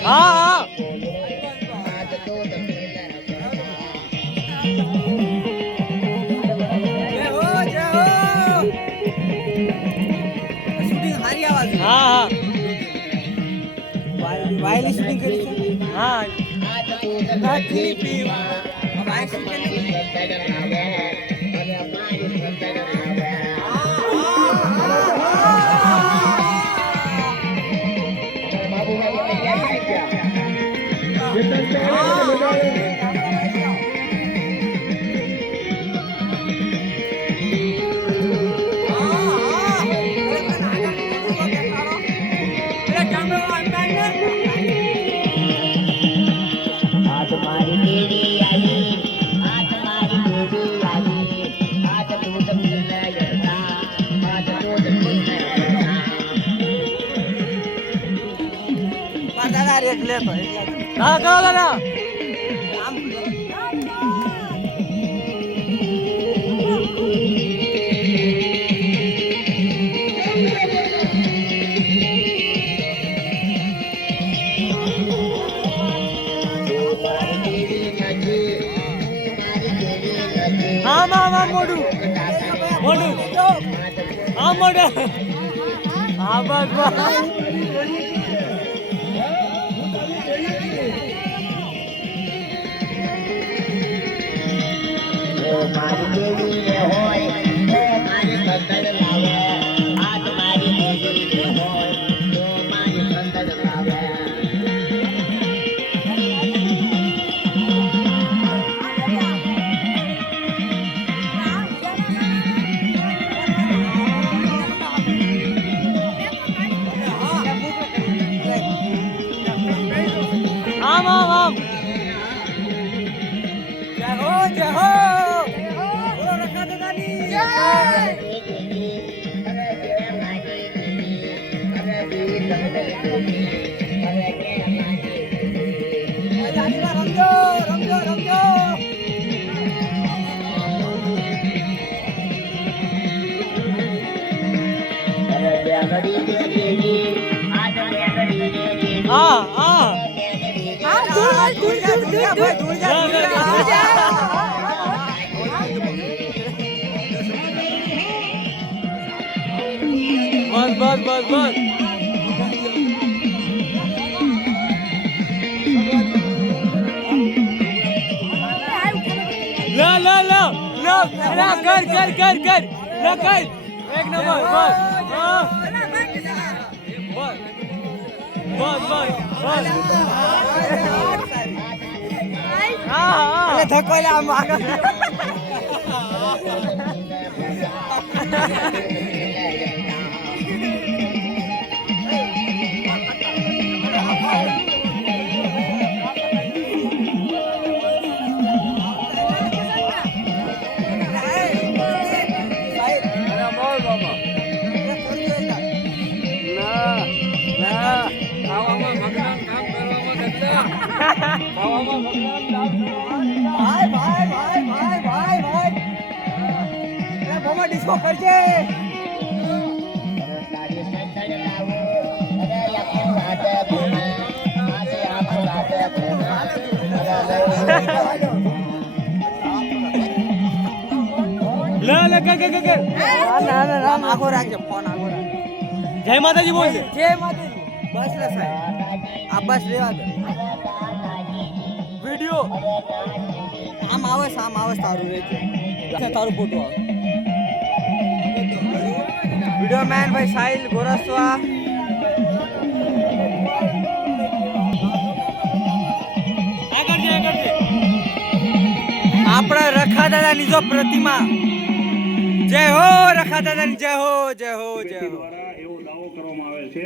हाँ हाँ वायली शूटिंग करी છે હા નાખી પીવા વાય એક લેતો હા કરો દાદા આમ આમ આમ મોડું મોડું આમ મોડું હા બસ બસ મારી દેવી રે હોય તો મારી સંતડ લાવે આજ મારી દેવી રે હોય તો મારી સંતડ લાવે આમ આમ આમ જય હો જય હો हाँ हाँ दूर जा बस बस बस बस ला ला ला ला ला कर कर कर कर ला कर एक नंबर बस हाँ बस बस बस हाँ हाँ धक्को ला मागा ખાવામાં ભગવાન કામ કરવામાં ડિસ્કો કરજે. તારી સંતડ લાવો અરે યકીન વાતે ભૂમે આજે આપ વાતે ભૂમે લે કે ના આગો રાખજે ફોન આગો રાખ. જય માતાજી બોલ દે. જય માતાજી. બસ લે સાહેબ આ બસ રેવા દે. વિડિયો આમ આવે તારું રે છે તારું ફોટો આવે. વિડિયો મેન ભાઈ સાહિલ ગોરસવા. આગળ જે આપણા રખા દાદાની જો પ્રતિમા. જય હો રખા દાદાની જય હો. દ્વારા એવો દાવો કરવામાં આવે છે